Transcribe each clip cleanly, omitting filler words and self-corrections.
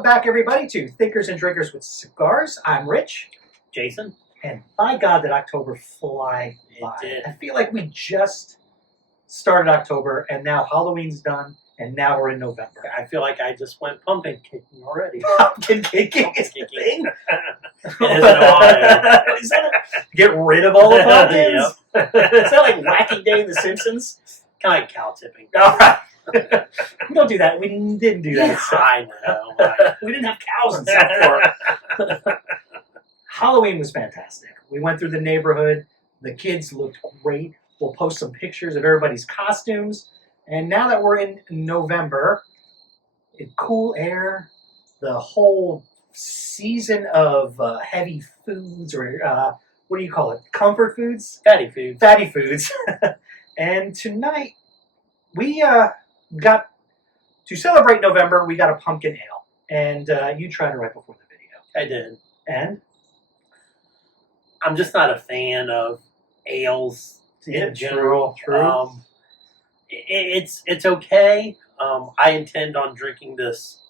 Welcome back, everybody, to Thinkers and Drinkers with Cigars. I'm Rich. Jason. And by God, did October fly by. It did. I feel like we just started October, and now Halloween's done, and now we're in November. I feel like I just went pumpkin kicking already. Pumpkin kicking is the thing. It is in Ohio. Is that get rid of all the pumpkins? Is that like Wacky Day in The Simpsons? Kind of like cow tipping. All right. We don't do that. We didn't do that. I know. We didn't have cows and stuff for Halloween was fantastic. We went through the neighborhood. The kids looked great. We'll post some pictures of everybody's costumes. And now that we're in November, cool air, the whole season of heavy foods, or what do you call it? Comfort foods? Fatty food. Fatty foods. And tonight, we got, to celebrate November, we got a pumpkin ale. And you tried it right before the video. I did. And? I'm just not a fan of ales in general. True. It's okay. I intend on drinking this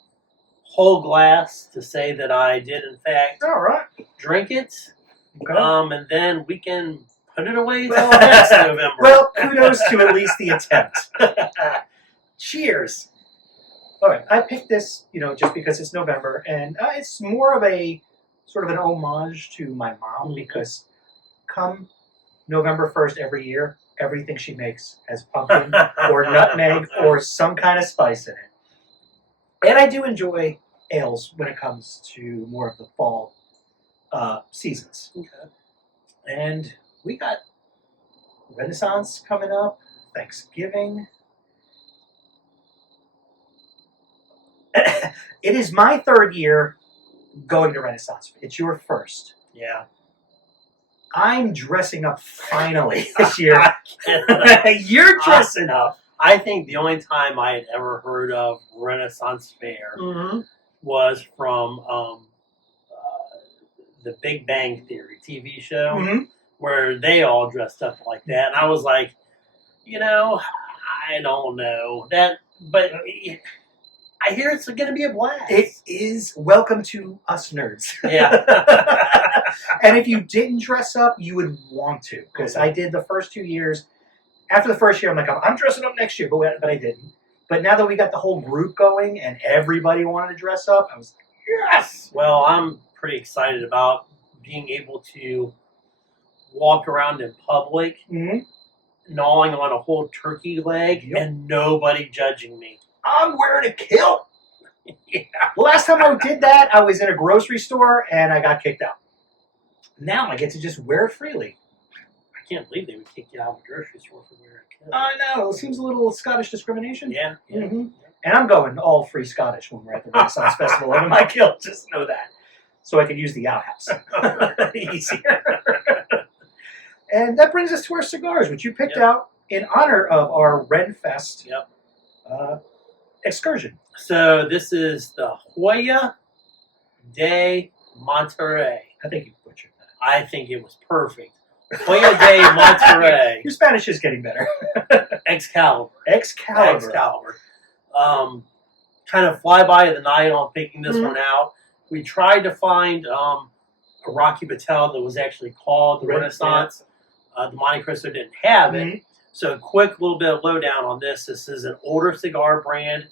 whole glass to say that I did, in fact, All right. drink it. Okay. And then we can put it away until next November. Well, kudos to at least the attempt. Cheers. All right, I picked this, just because it's November, and it's more of a sort of an homage to my mom, because come November 1st every year, everything she makes has pumpkin or nutmeg or some kind of spice in it. And I do enjoy ales when it comes to more of the fall seasons. Okay. And we got Renaissance coming up, Thanksgiving. It is my third year going to Renaissance. It's your first. Yeah. I'm dressing up finally this year. You're dressing up. I think the only time I had ever heard of Renaissance Fair was from the Big Bang Theory TV show, where they all dressed up like that. And I was like, I don't know. But I hear it's going to be a blast. It is. Welcome to us nerds. Yeah. And if you didn't dress up, you would want to, because I did the first 2 years. After the first year, I'm like, I'm dressing up next year, but I didn't. But now that we got the whole group going and everybody wanted to dress up, I was like, yes! Well, I'm pretty excited about being able to walk around in public, gnawing on a whole turkey leg, and nobody judging me. I'm wearing a kilt. Yeah. The last time I did that, I was in a grocery store and I got kicked out. Now I get to just wear it freely. I can't believe they would kick you out of a grocery store for wearing a kilt. I know. It seems a little Scottish discrimination. Yeah. And I'm going all free Scottish when we're at the Renaissance Festival in my kilt. Just know that. So I can use the outhouse. Easier. And that brings us to our cigars, which you picked out in honor of our Renfest excursion. So this is the Hoyo de Monterrey. I think you butchered that. I think it was perfect. Hoyo de Monterrey. Your Spanish is getting better. Excalibur. Excalibur. Kind of fly by of the night on picking this one out. We tried to find a Rocky Patel that was actually called the Renaissance. The Monte Cristo didn't have it. So a quick little bit of lowdown on this. This is an older cigar brand.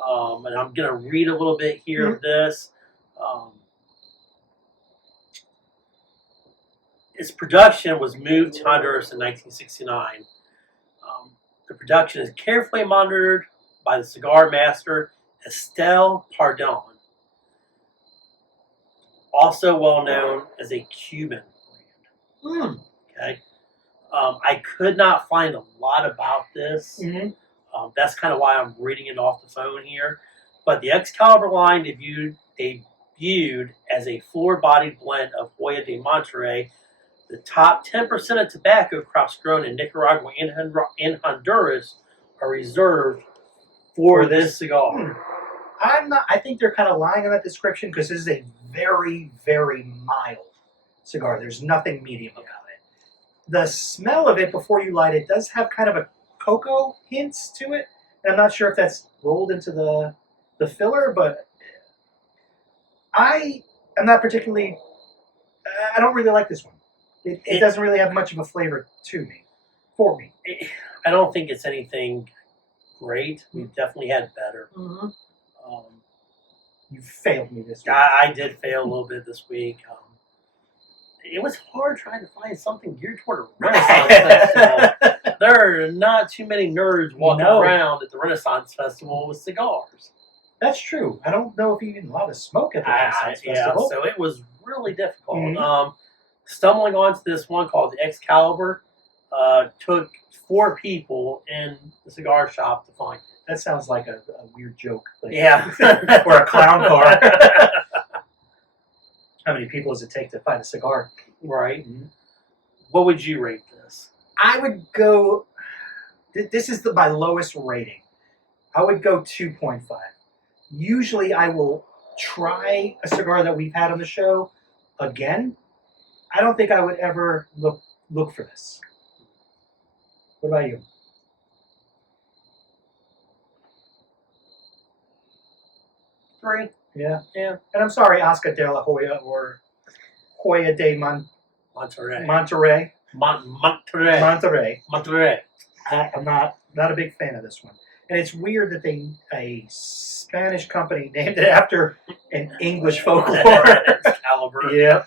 And I'm going to read a little bit here of this. Its production was moved to Honduras in 1969. The production is carefully monitored by the cigar master Estelle Pardon, also well known as a Cuban brand. Okay. I could not find a lot about this. That's kind of why I'm reading it off the phone here. But the Excalibur line debuted as a four-bodied blend of Hoyo de Monterrey. The top 10% of tobacco crops grown in Nicaragua and Honduras are reserved for this cigar. I think they're kind of lying on that description, because this is a very, very mild cigar. There's nothing medium about it. The smell of it before you light it does have kind of a cocoa hints to it. And I'm not sure if that's rolled into the filler, but I am not particularly. I don't really like this one. It doesn't really have much of a flavor for me. I don't think it's anything great. We've definitely had better. Mm-hmm. You failed me this week. I did fail a little bit this week. It was hard trying to find something geared toward a Renaissance festival. There are not too many nerds walking around at the Renaissance Festival with cigars. That's true. I don't know if you even allowed to smoke at the Renaissance Festival. So it was really difficult. Mm-hmm. Stumbling onto this one called the Excalibur took 4 people in the cigar shop to find it. That sounds like a weird joke. Like, Yeah. or a clown car. How many people does it take to find a cigar? Right. Mm-hmm. What would you rate this? I would go... This is my lowest rating. I would go 2.5. Usually I will try a cigar that we've had on the show again. I don't think I would ever look for this. What about you? Three. Yeah. Yeah. And I'm sorry, Oscar de la Hoya or Hoya de Monterrey. Monterrey. Monterrey. Monterrey. I'm not a big fan of this one. And it's weird that a Spanish company named it after an English folklore. Excalibur. Yeah.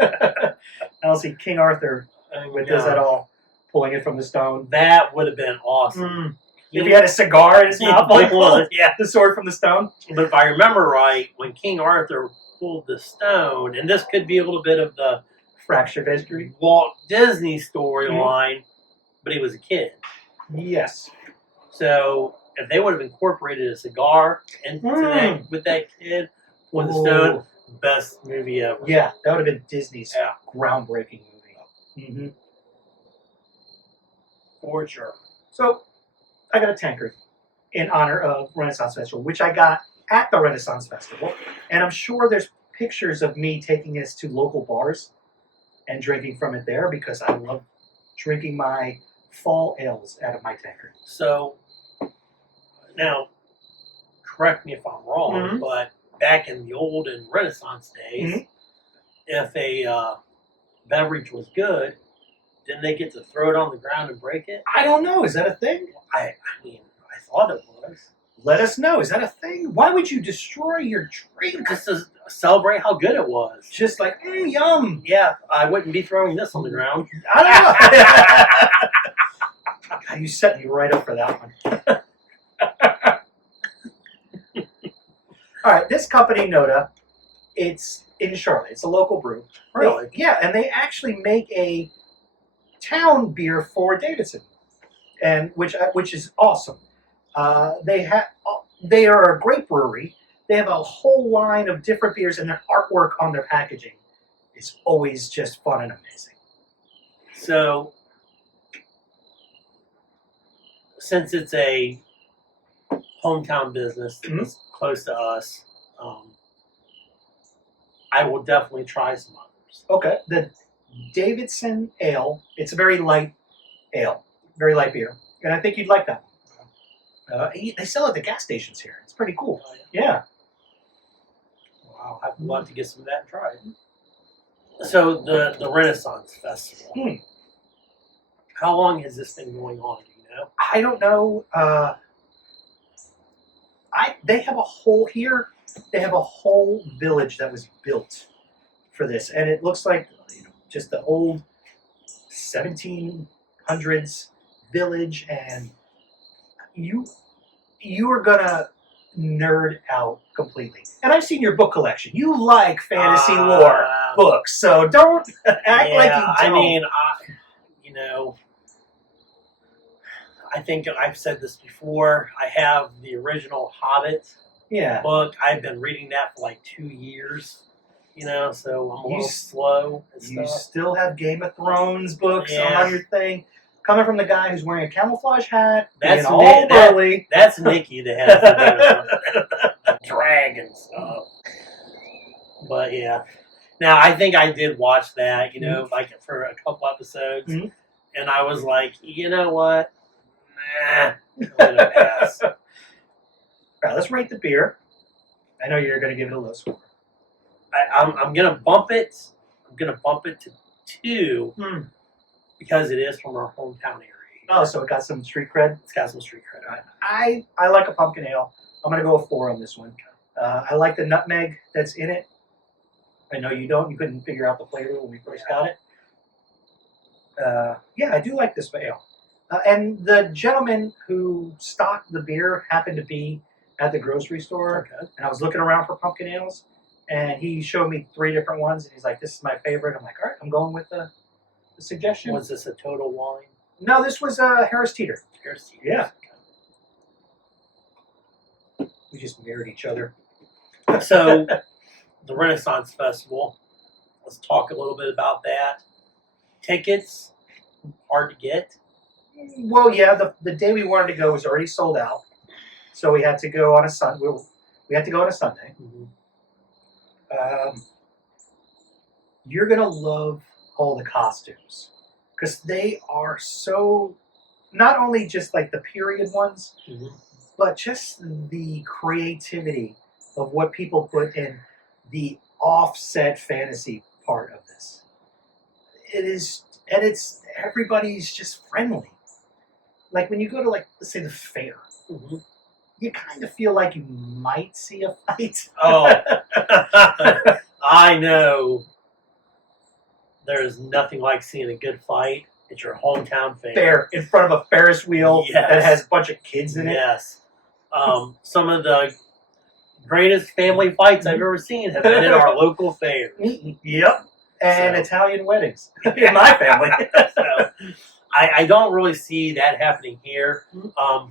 I don't see King Arthur with this at all, pulling it from the stone. That would have been awesome. If he had a cigar in his mouth, like the sword from the stone. But if I remember right, when King Arthur pulled the stone, and this could be a little bit of the fracture of history, Walt Disney storyline, but he was a kid. Yes. So if they would have incorporated a cigar into that with that kid with the stone, best movie ever. Yeah, that would have been Disney's groundbreaking movie. Mm-hmm. For sure. So I got a tankard in honor of Renaissance Festival, which I got at the Renaissance Festival. And I'm sure there's pictures of me taking this to local bars and drinking from it there because I love drinking my fall ales out of my tankard. So, now, correct me if I'm wrong, but back in the old and Renaissance days, if a beverage was good, didn't they get to throw it on the ground and break it? I don't know. Is that a thing? I mean, I thought it was. Let us know. Is that a thing? Why would you destroy your drink? Just to celebrate how good it was. Just like, yum. Yeah, I wouldn't be throwing this on the ground. I don't know. God, you set me right up for that one. All right, this company, NoDa, it's in Charlotte. It's a local brew. Really? And they actually make a town beer for Davidson, and which is awesome. They are a great brewery. They have a whole line of different beers, and their artwork on their packaging is always just fun and amazing. So, since it's a hometown business that's close to us, I will definitely try some others. Okay. The Davidson Ale, it's a very light ale, very light beer, and I think you'd like that one. They sell it at the gas stations here. It's pretty cool. Yeah. Wow, I'd love to get some of that and try it. So the Renaissance Festival. How long has this been going on? Do you know? I don't know. They have a whole here. They have a whole village that was built for this, and it looks like just the old 1700s village, and you are gonna nerd out completely. And I've seen your book collection. You like fantasy lore books, so don't act like you don't. I mean, I think I've said this before. I have the original Hobbit book. I've been reading that for like 2 years. So I'm a little slow and stuff. You still have Game of Thrones books on your thing. Coming from the guy who's wearing a camouflage hat. That's all early. That's Nikki that has the dragon stuff. But yeah. Now I think I did watch that, like for a couple episodes. And I was like, you know what? Nah, I'm gonna pass. All right, let's rate the beer. I know you're gonna give it a low score. I'm gonna bump it. I'm gonna bump it to 2 because it is from our hometown area. Oh, so it got some street cred. It's got some street cred. Right? I like a pumpkin ale. I'm gonna go with 4 on this one. I like the nutmeg that's in it. I know you don't. You couldn't figure out the flavor when we first got it. Yeah, I do like this ale. And the gentleman who stocked the beer happened to be at the grocery store, and I was looking around for pumpkin ales, and he showed me 3 different ones, and he's like, "This is my favorite." I'm like, "All right, I'm going with the suggestion." Was this a Total Wine? No, this was Harris Teeter. Harris Teeter. Yeah. We just mirrored each other. So, the Renaissance Festival. Let's talk a little bit about that. Tickets, hard to get. Well, yeah, the day we wanted to go was already sold out, so we had to go on a Sunday. We had to go on a Sunday. You're gonna love all the costumes because they are so not only just like the period ones, but just the creativity of what people put in the offset fantasy part of this. It is, and it's everybody's just friendly. Like when you go to, like, let's say the fair, you kind of feel like you might see a fight. Oh, I know. There's nothing like seeing a good fight at your hometown fair. In front of a Ferris wheel that has a bunch of kids in it. Yes. Some of the greatest family fights I've ever seen have been at our local fairs. Yep. And Italian weddings in my family. So, I don't really see that happening here.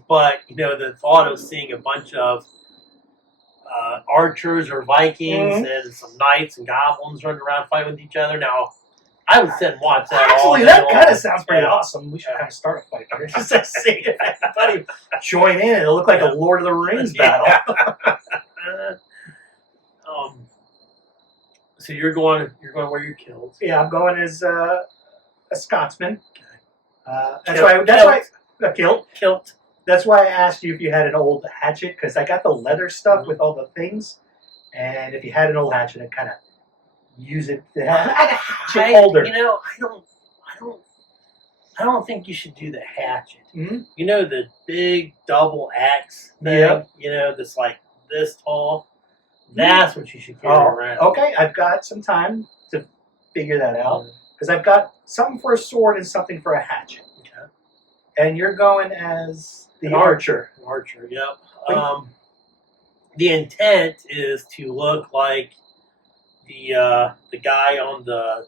But, you know, the thought of seeing a bunch of archers or Vikings and some knights and goblins running around fighting with each other. Now, I would sit and watch that. Actually, that kind of sounds pretty awesome. We should kind of start a fight. Just to see if everybody join in. It'll look like a Lord of the Rings battle. So you're going where you're killed. Yeah, I'm going as a Scotsman. That's why a kilt. Kilt. That's why I asked you if you had an old hatchet, because I got the leather stuff with all the things, and if you had an old hatchet, I'd kind of use it. I had a hatchet holder. You know, I don't think you should do the hatchet. You know, the big double axe thing. Yep. You know, that's like this tall. That's what you should carry around. Okay, I've got some time to figure that out, because I've got something for a sword and something for a hatchet. Okay. And you're going as the archer. Archer, yep. The intent is to look like the guy on the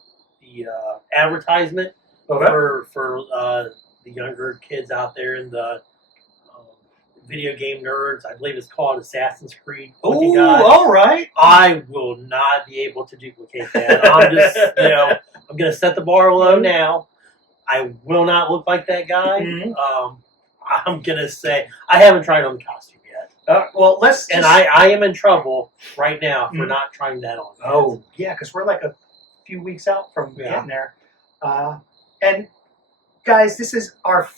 advertisement for the younger kids out there in the video game nerds. I believe it's called Assassin's Creed. Oh, all right. I will not be able to duplicate that. I'm just, I'm going to set the bar low now. I will not look like that guy. I'm going to say, I haven't tried on the costume yet. Well, I am in trouble right now for not trying that on. Oh, yeah, because we're like a few weeks out from getting there. And, guys, this is our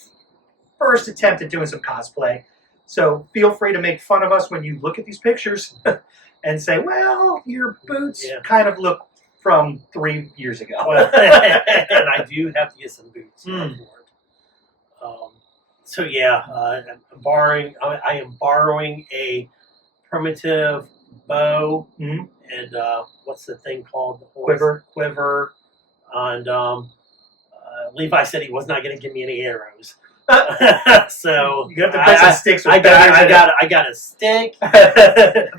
first attempt at doing some cosplay. So feel free to make fun of us when you look at these pictures and say, well, your boots kind of look from 3 years ago. And I do have to get some boots for it. So yeah, I am borrowing a primitive bow and what's the thing called? The quiver. And Levi said he was not going to give me any arrows. So you have to put some sticks with I got a stick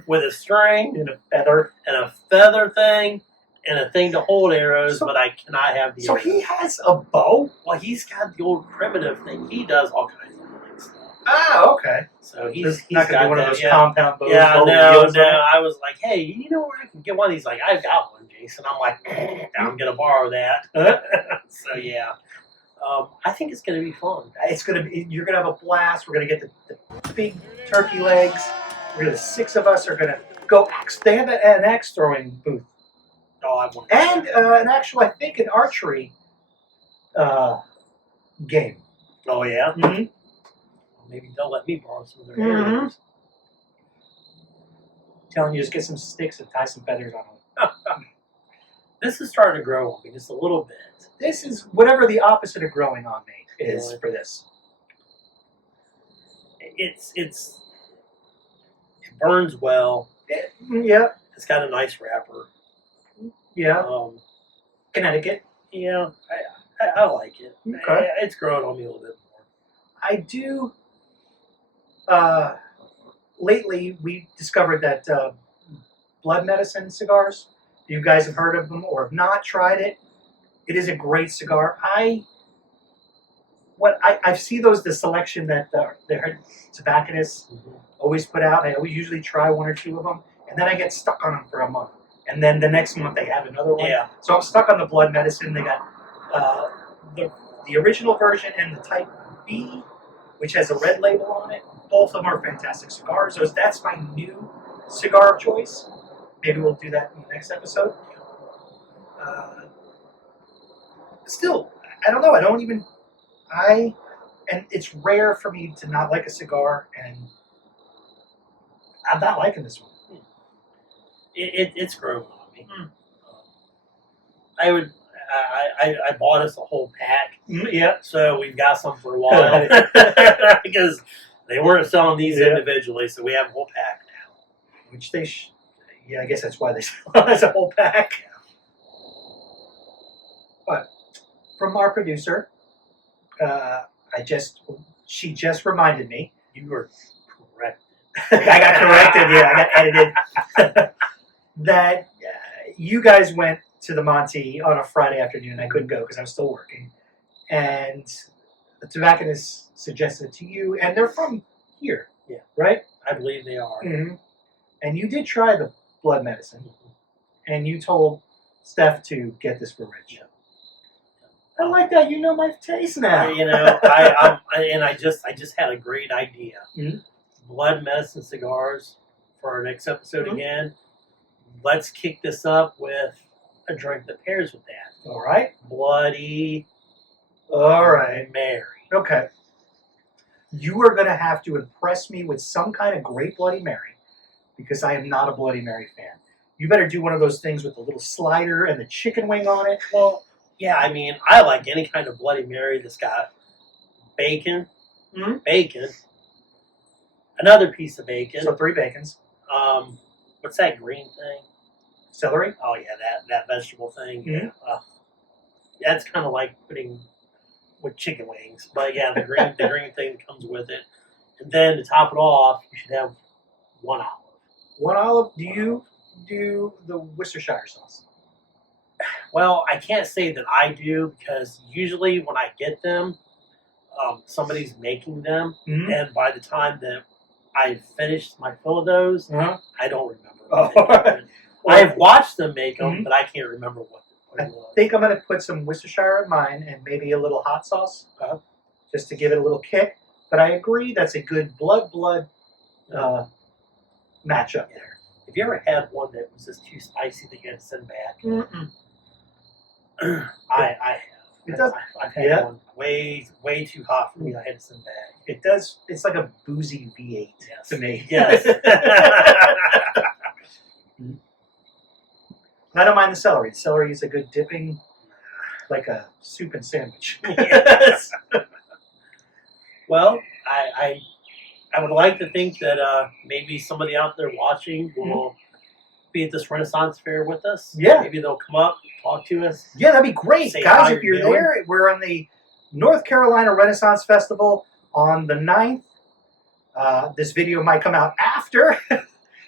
with a string and a feather thing and a thing to hold arrows, but I cannot have the arrows. So he has a bow? Well, he's got the old primitive thing. He does all kinds of things. Ah, okay. So he's not going to be one of those compound bows. Yeah, no. I was like, hey, you know where I can get one of these? Like, I've got one, Jason. I'm like, I'm going to borrow that. So yeah. I think it's going to be fun. You're going to have a blast. We're going to get the big turkey legs. The 6 of us are going to go. They have an axe throwing booth. Oh, I want. And an actual, I think, an archery game. Oh yeah. Maybe they'll let me borrow some of their arrows. Telling you, just get some sticks and tie some feathers on This is starting to grow on me just a little bit. This is whatever the opposite of growing on me is Really? for this. It burns well. Yeah. It's got a nice wrapper. Yeah. Connecticut. Yeah, I like it. Okay. It's growing on me a little bit more. I do. Lately, we discovered that blood medicine cigars. You guys have heard of them or have not tried it. It is a great cigar. I see the selection that their tobacconists always put out. I always usually try one or two of them, and then I get stuck on them for a month. And then the next month they have another one. Yeah. So I'm stuck on the blood medicine. They got the original version and the Type B, which has a red label on it. Both of them are fantastic cigars. So that's my new cigar of choice. Maybe we'll do that in the next episode. Still, I don't know. And it's rare for me to not like a cigar, and I'm not liking this one. It's grown on me. I bought us a whole pack. Yeah. So we've got some for a while because they weren't selling these individually, so we have a whole pack now. Which I guess that's why they sell us a whole pack. But from our producer, she just reminded me. You were correct. I got corrected. Yeah, I got edited. That you guys went to the Monty on a Friday afternoon. I couldn't go because I was still working. And the tobacconist suggested it to you, and they're from here. Yeah. Right? I believe they are. Mm-hmm. And you did try the blood medicine, and you told Steph to get this for Rich. Yeah. I like that. You know my taste now. You know, I just had a great idea. Mm-hmm. Blood medicine cigars for our next episode again. Let's kick this up with a drink that pairs with that. All right. Bloody All right. Mary. Okay. You are going to have to impress me with some kind of great Bloody Mary, because I am not a Bloody Mary fan. You better do one of those things with the little slider and the chicken wing on it. Well, yeah, I mean, I like any kind of Bloody Mary that's got bacon, another piece of bacon. So 3 bacons. What's that green thing? Celery. Oh yeah, that vegetable thing. Mm-hmm. Yeah, it's kind of like putting with chicken wings, but yeah, the green thing that comes with it. And then to top it off, you should have 1 olive. 1 olive. Do you do the Worcestershire sauce? Well, I can't say that I do, because usually when I get them, somebody's making them, and by the time that I've finished my fill of those, I don't remember. Oh. I've watched them make them, but I can't remember what it was. I think I'm going to put some Worcestershire in mine and maybe a little hot sauce, just to give it a little kick. But I agree that's a good blood matchup there. Have you ever had one that was just too spicy that you had to send back? Mm-mm. I have. I've had one way too hot for me. I had to send back. It does. It's like a boozy V8 to me. Yes. I don't mind the celery. Celery is a good dipping, like a soup and sandwich. Yes. Well, I would like to think that maybe somebody out there watching will be at this Renaissance Fair with us. Yeah. Maybe they'll come up, talk to us. Yeah, that'd be great. Say Guys, how if you're you're doing. there, we're on the North Carolina Renaissance Festival on the 9th. This video might come out after.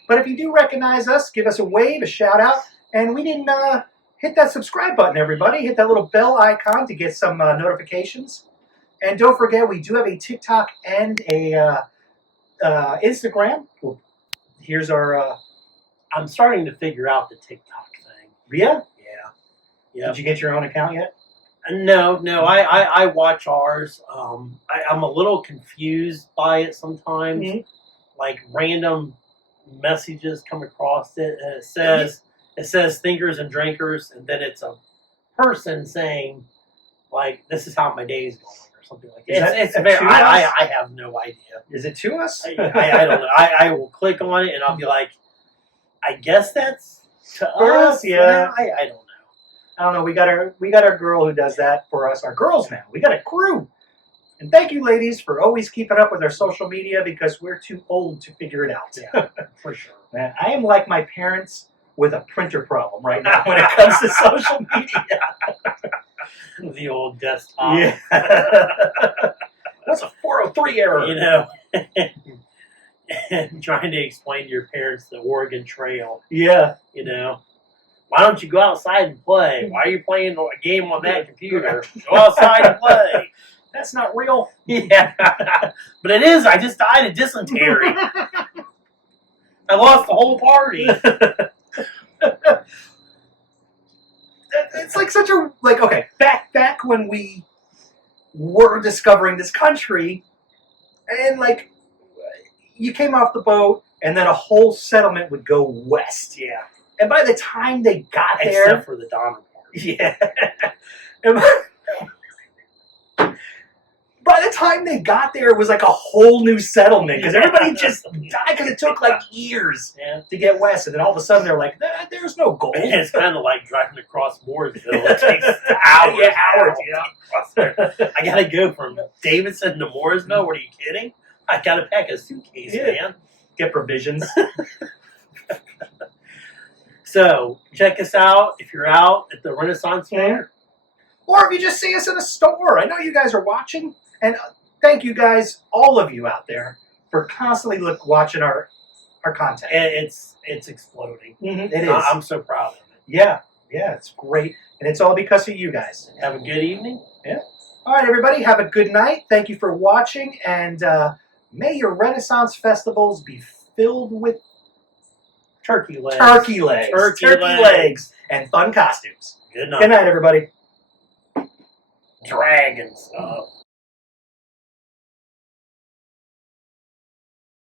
But if you do recognize us, give us a wave, a shout out. And we didn't hit that subscribe button, everybody. Hit that little bell icon to get some notifications. And don't forget, we do have a TikTok and a Instagram. Well, here's our... I'm starting to figure out the TikTok thing. Yeah? Yeah. Did you get your own account yet? No. I watch ours. I'm a little confused by it sometimes. Mm-hmm. Like random messages come across it, and it says thinkers and drinkers, and then it's a person saying like, "This is how my day is going," or something like that. It's very. I have no idea. Is it to us? I don't know. I will click on it and I'll be like, I guess that's To For us, yeah. I don't know. I don't know. We got our girl who does that for us. Our girls now. We got a crew. And thank you, ladies, for always keeping up with our social media because we're too old to figure it out. Yeah, for sure. Man, I am like my parents with a printer problem right now when it comes to social media. The old desktop. Yeah. What's a 403 error? You know, and trying to explain to your parents the Oregon Trail. Yeah. You know, why don't you go outside and play? Why are you playing a game on that computer? Go outside and play. That's not real. Yeah, but it is. I just died of dysentery. I lost the whole party. It's like such a okay. Back when we were discovering this country, and like you came off the boat, and then a whole settlement would go west. Yeah, and by the time they got there, except for the Donner part. Yeah. And by the time they got there, it was like a whole new settlement because everybody just died because it took like years to get west. And then all of a sudden they're like, there's no gold. It's kind of like driving across Mooresville. It takes hours. Yeah, hours. Yeah. I got to go from Davidson to Mooresville. What are you kidding? I got to pack a suitcase, man. Get provisions. So check us out if you're out at the Renaissance Fair. Or if you just see us in a store. I know you guys are watching. And thank you guys, all of you out there, for constantly watching our content. It's exploding. Mm-hmm. It is. I'm so proud of it. Yeah, it's great. And it's all because of you guys. Have a good evening. Yeah. All right, everybody, have a good night. Thank you for watching. And may your Renaissance festivals be filled with Turkey legs. Turkey legs. And fun costumes. Good night. Good night, everybody. Dragon stuff.